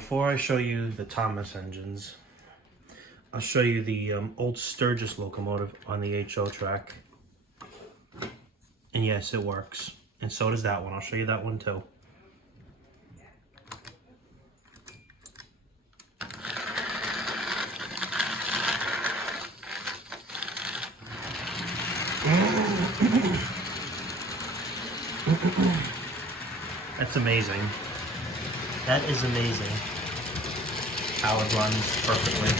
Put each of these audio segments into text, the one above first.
before I show you the Thomas engines, I'll show you the old Sturgis locomotive on the HO track. And yes, it works. And so does that one. I'll show you that one too. That's amazing. That is amazing. How it runs perfectly.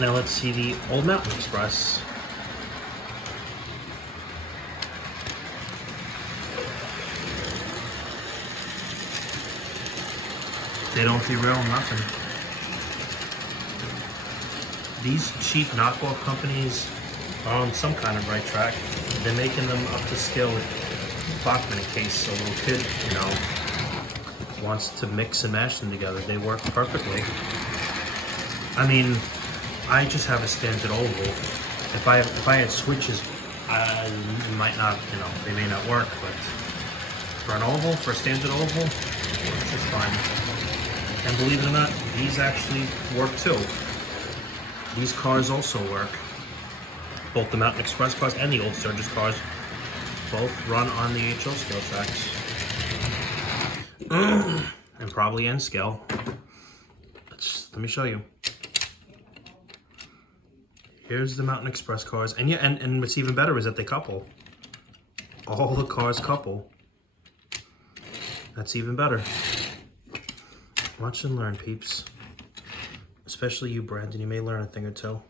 Now let's see the Old Mountain Express. They don't derail nothing. These cheap knockoff companies are on some kind of right track. They're making them up to scale with Bachmann in case a little kid, you know, wants to mix and mash them together. They work perfectly. I mean, I just have a standard oval. If I had switches, it might not, you know, they may not work, but for an oval, for a standard oval, it works just fine. And believe it or not, these actually work too. These cars also work. Both the Mountain Express cars and the old Sturgis cars both run on the HO scale tracks. And probably N scale. Let me show you. Here's the Mountain Express cars. And yeah, and what's even better is that they couple. All the cars couple. That's even better. Watch and learn, peeps. Especially you, Brandon. You may learn a thing or two.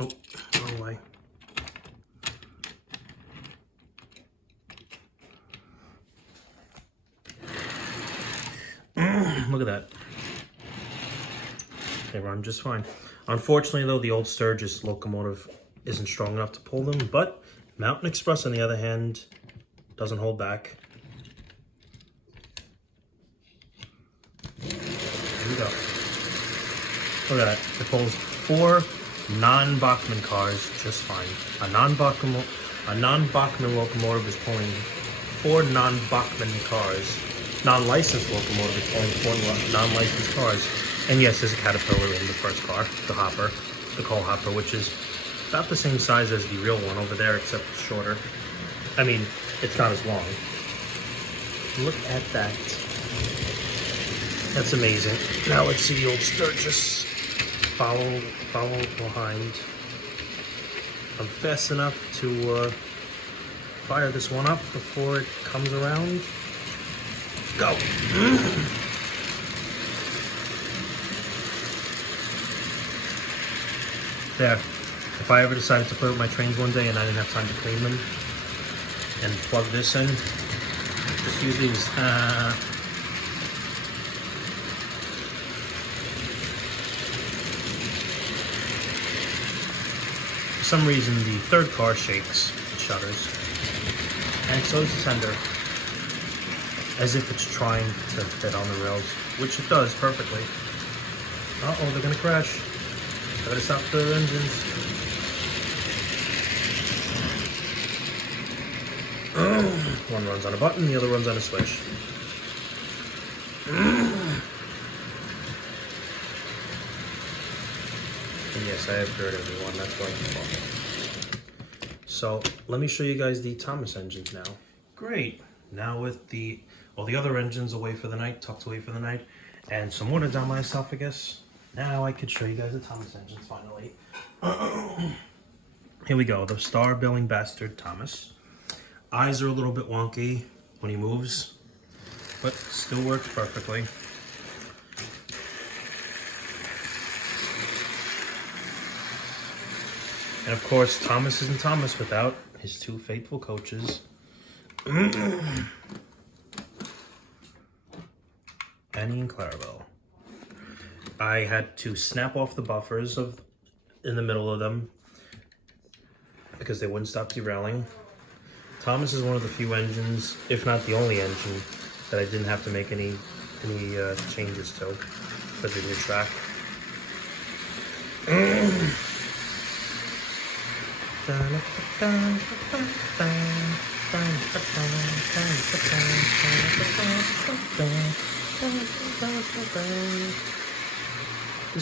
Oh, wrong way. Look at that. They run just fine. Unfortunately, though, the old Sturgis locomotive isn't strong enough to pull them, but Mountain Express, on the other hand, doesn't hold back. Here we go. Look at that. It pulls 4 non-Bachmann cars just fine. A non-Bachmann locomotive is pulling 4 non-Bachmann cars. Non-licensed locomotive is pulling 4 non-licensed cars. And yes, there's a Caterpillar in the first car, the hopper, the coal hopper, which is about the same size as the real one over there, except it's shorter. I mean, it's not as long. Look at that. That's amazing. Now let's see the old Sturgis. Follow behind. I'm fast enough to fire this one up before it comes around. Go. There. If I ever decided to play with my trains one day and I didn't have time to clean them and plug this in, just use these. For some reason, the third car shakes the shutters, and so does the sender, as if it's trying to fit on the rails, which it does perfectly. Uh-oh, they're gonna crash. I better stop the engines. One runs on a button, the other runs on a switch. And yes, I have heard everyone, that's why I'm talking. So, let me show you guys the Thomas engines now. Great. Now with the other engines away for the night, tucked away for the night, and some water down my esophagus, now I could show you guys the Thomas engines finally. Here we go, the Star Billing Bastard Thomas. Eyes are a little bit wonky when he moves, but still works perfectly. And of course, Thomas isn't Thomas without his 2 faithful coaches. Annie and Clarabelle. I had to snap off the buffers in the middle of them because they wouldn't stop derailing. Thomas is one of the few engines, if not the only engine, that I didn't have to make any changes to for the new track. This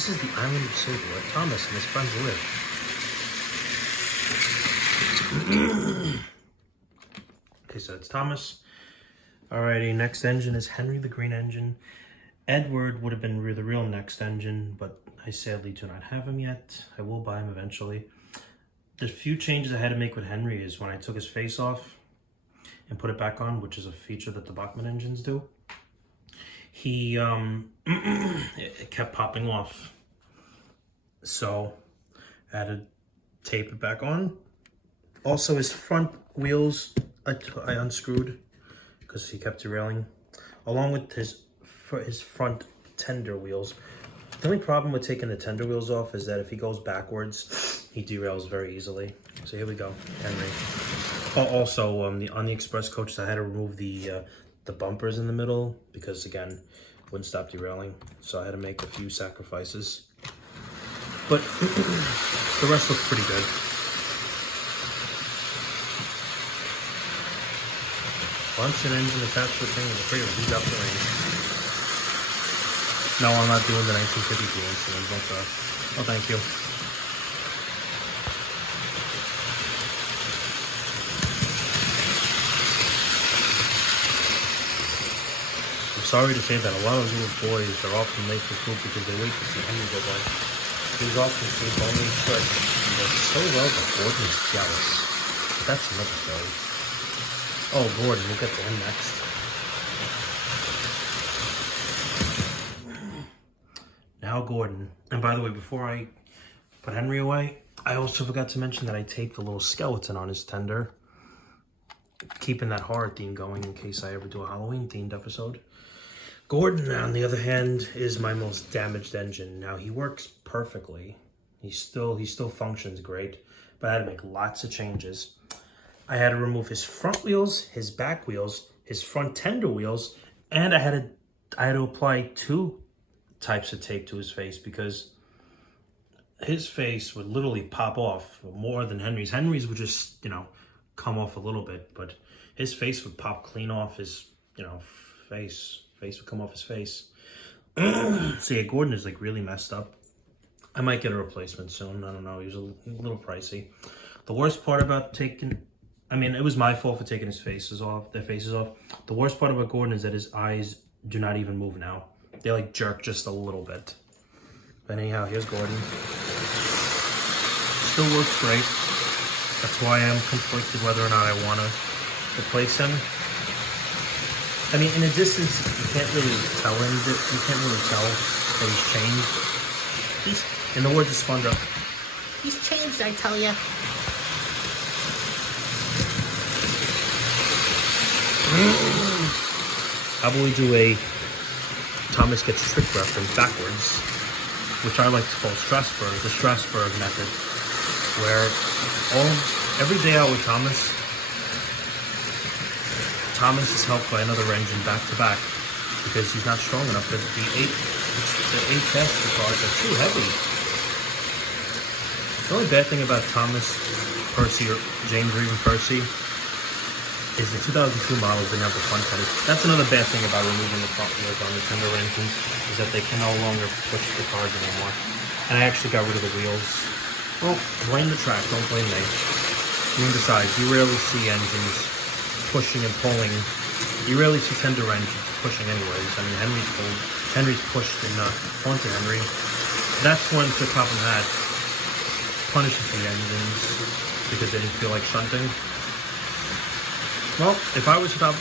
is the island of Sable where Thomas and his friends live. Okay, so it's Thomas. Alrighty, next engine is Henry the Green Engine. Edward would have been the real next engine, but I sadly do not have him yet. I will buy him eventually. The few changes I had to make with Henry is when I took his face off and put it back on, which is a feature that the Bachmann engines do. He, it kept popping off. So I had to tape it back on. Also, his front wheels, I unscrewed because he kept derailing, along with his front tender wheels. The only problem with taking the tender wheels off is that if he goes backwards, he derails very easily. So here we go, Henry. Oh, also, on the express coaches, I had to remove the bumpers in the middle because, again, wouldn't stop derailing. So I had to make a few sacrifices. But the rest looks pretty good. Bunsen engine attached to the thing with a pretty heat up the range. No, I'm not doing the 1952 incident, but oh, thank you. I'm sorry to say that a lot of little boys are often late for school because they wait to see Henry go by. He's often seen only trick. He does so well that Gordon is jealous. But that's another story. Oh, Gordon, we'll get to him next. Now Gordon. And by the way, before I put Henry away, I also forgot to mention that I taped a little skeleton on his tender, keeping that horror theme going in case I ever do a Halloween themed episode. Gordon, on the other hand, is my most damaged engine. Now, he works perfectly. He still functions great, but I had to make lots of changes. I had to remove his front wheels, his back wheels, his front tender wheels, and I had to apply 2 types of tape to his face because his face would literally pop off more than Henry's. Henry's would just, come off a little bit, but his face would pop clean off his, face. Face would come off his face. So yeah, Gordon is like really messed up. I might get a replacement soon. I don't know. He was a little pricey. The worst part about it was my fault for taking their faces off. The worst part about Gordon is that his eyes do not even move now. They like jerk just a little bit. But anyhow, here's Gordon. Still works great. That's why I'm conflicted whether or not I want to replace him. I mean, in a distance, you can't really tell that he's changed. In the words of SpongeBob, he's changed, I tell ya. How about we do a Thomas Gets Tricked reference backwards, which I like to call the Strasbourg method, where every day out with Thomas is helped by another engine back to back because he's not strong enough. The 8 faster cars are too heavy. The only bad thing about Thomas, Percy, or James, or even Percy is the 2002 models didn't have the front headers. That's another bad thing about removing the front wheels on the tender engines is that they can no longer push the cars anymore. And I actually got rid of the wheels. Well, blame the track, don't blame me. I mean, besides, you rarely see engines pushing and pulling. You rarely see tender engines pushing anyways. I mean, Henry's pushed and onto Henry. That's when Sir Topham Hatt punishes the engines because they didn't feel like shunting. Well, if I was the track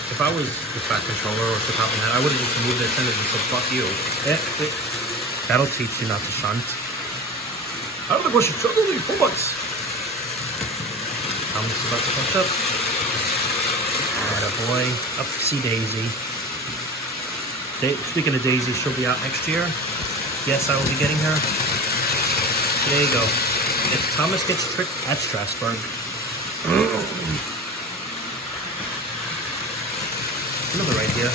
controller or Sir Topham Hatt, I would have just removed their tenders and said, fuck you. That'll teach you not to shunt. I don't think we should shut the points. Thomas is about to catch up. Boy, upsy daisy. Speaking of Daisy, she'll be out next year. Yes, I will be getting her. There you go. If Thomas Gets Tricked at Strasbourg. Another idea.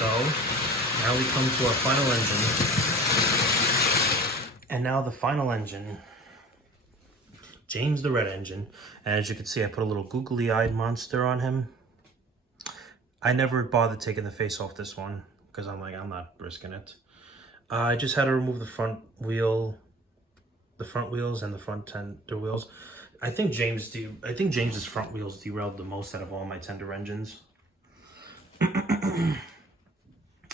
So, Now we come to our final engine. And now the final engine. James the Red Engine. And as you can see, I put a little googly-eyed monster on him. I never bothered taking the face off this one because I'm like, I'm not risking it. I just had to remove the front wheel, the front wheels and the front tender wheels. I think James's front wheels derailed the most out of all my tender engines. I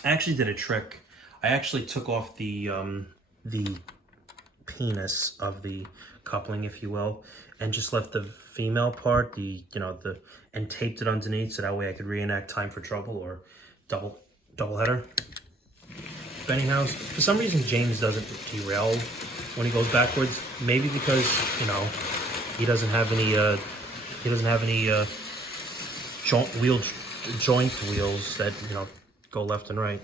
actually did a trick. I actually took off the penis of the coupling, if you will, and just left the female part, and taped it underneath so that way I could reenact Time for Trouble or double header. But anyhow, for some reason James doesn't derail when he goes backwards. Maybe because he doesn't have any joint wheels that go left and right.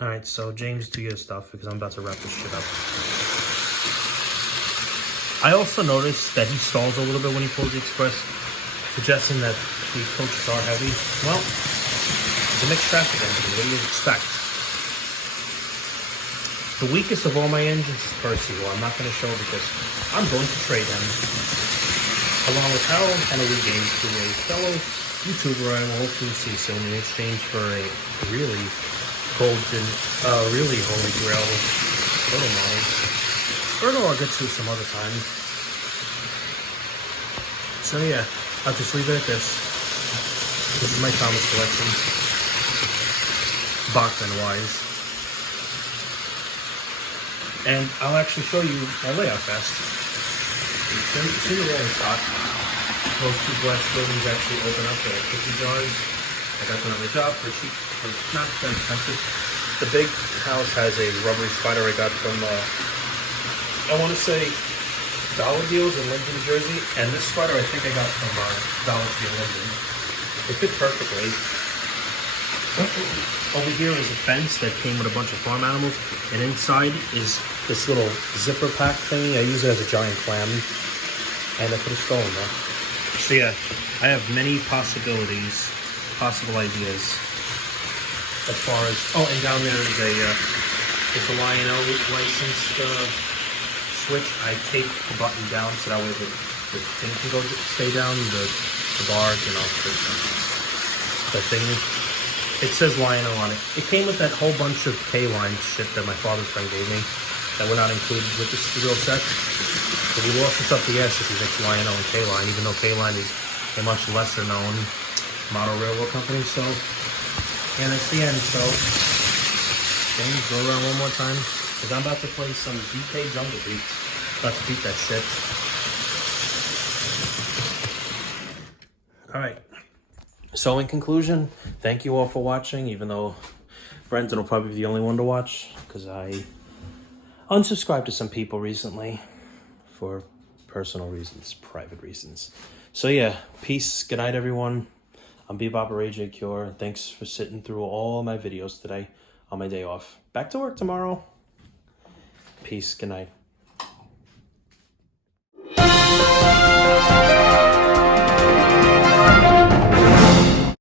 All right, so James, do your stuff because I'm about to wrap this shit up. I also noticed that he stalls a little bit when he pulls the Express, suggesting that these coaches are heavy. Well, it's a mixed traffic engine. What do you expect? The weakest of all my engines is Percy, who I'm not going to show because I'm going to trade him, along with Harold and Elite Games, to a fellow YouTuber I will hopefully see soon in exchange for a really really holy grail photo model. Ergo I'll get to some other time. So yeah, I'll just leave it at this. This is my Thomas collection, Bachmann-wise. And I'll actually show you my layout fast. See the rolling stock. Those two glass buildings actually open up. They're cookie jars. I got them on the job for cheap, for not that expensive. The big house has a rubbery spider I got from, I want to say, Dollar Deals in Linden, New Jersey. And this spider I think I got from Dollar Tree in Linden. It fit perfectly. Over here is a fence that came with a bunch of farm animals, and inside is this little zipper pack thingy. I use it as a giant clam, and I put a skull in there. So yeah, I have many possible ideas as far as, and down there is a Lion-O licensed switch. I tape the button down so that way the thing can stay down, the bar, the thingy. It says Lion-O on it. It came with that whole bunch of K-Line shit that my father's friend gave me that were not included with this real set. But he lost us up the ass if he mixed Lion-O and K-Line, even though K-Line is a much lesser known model railroad company. So, and it's the end. So, James, go around one more time because I'm about to play some DK Jungle Beat. About to beat that shit. All right. So in conclusion, thank you all for watching, even though Brendan will probably be the only one to watch, because I unsubscribed to some people recently for personal reasons, private reasons. So yeah, peace, good night everyone. I'm Bebop or AJ Cure. Thanks for sitting through all my videos today on my day off. Back to work tomorrow. Peace, good night.